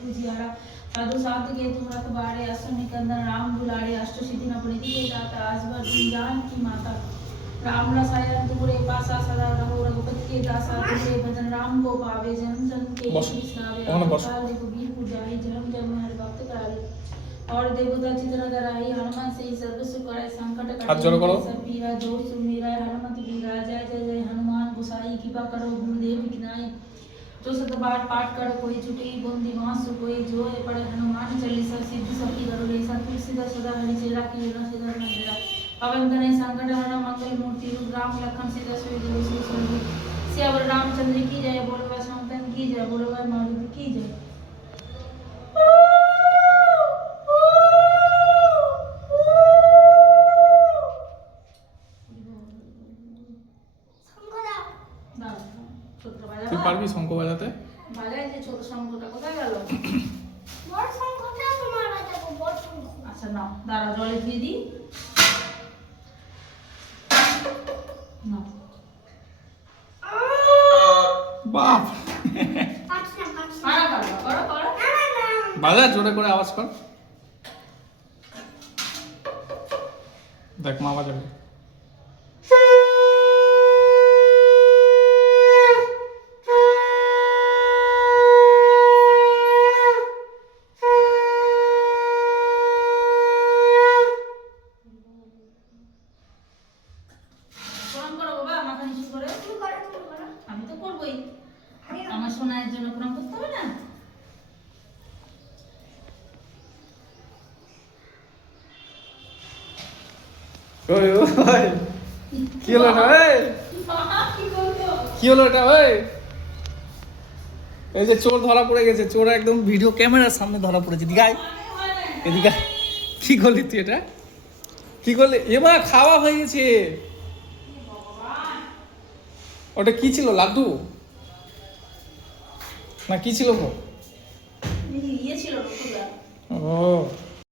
पूजियारा साधु साधु के तुम रखबारे असुर निकंदन राम दुलारे अष्ट सिद्धि न पुनीति के दाता आजबर दिन जान की माता राम रसायन तुमरे पासा सदा रहो रघुपति के दासा तुमरे भजन राम को पावे जन्म जन्म के विस्नावे अकाल रघुबीर पुजारी जन्म जन्म हर भक्त करावे और देवता चित्र धराई हनुमान से सर्व सुख करे संकट कटे सब पीरा जो सुमीरा हनुमत वीरा जय जय जय हनुमान गोसाई कृपा करो गुरुदेव विघ्नाई जो सतबार पाठ करो कोई छुटी बंदी मास कोई जो पढ़े हनुमान चालीसा सिद्धि सबकी करो लेसा तुलसीदास सदा हरि चेरा की योना सीधा मंदिरा पवन तनय संकट हरण मंगल मूर्ति रूप राम लखन सीता सोई देव श्री सोई सियावर रामचंद्र की जय बोलो वै संतन की जय बोलो वै मारुति की जय। তুই পারবি শঙ্খ বাজাতে? বাজাই যে ছোট শঙ্খটা কোথায় গেল? বড় শঙ্খটা তোমার বাজাবো বড় শঙ্খ। আচ্ছা নাও দাঁড়া জলে দিয়ে দি। নাও বাপ আচ্ছা করো বাজা জোরে করে আওয়াজ কর। দেখ মা বাজাবে। আমি তো করবই আমার সোনার জন্য প্রণাম করতে হবে না। ওই ওই কি হলো এটা? কি হলো এটা? ওই এই যে চোর ধরা পড়ে গেছে, চোর একদম ভিডিও ক্যামেরার সামনে ধরা পড়েছে। দিঘায় এদিকে কি করলি তুই? এটা কি করলি? এবার খাওয়া হয়ে গেছে। ওটা কি ছিল? লাড্ডু না কি ছিল? ইয়ে ছিল ও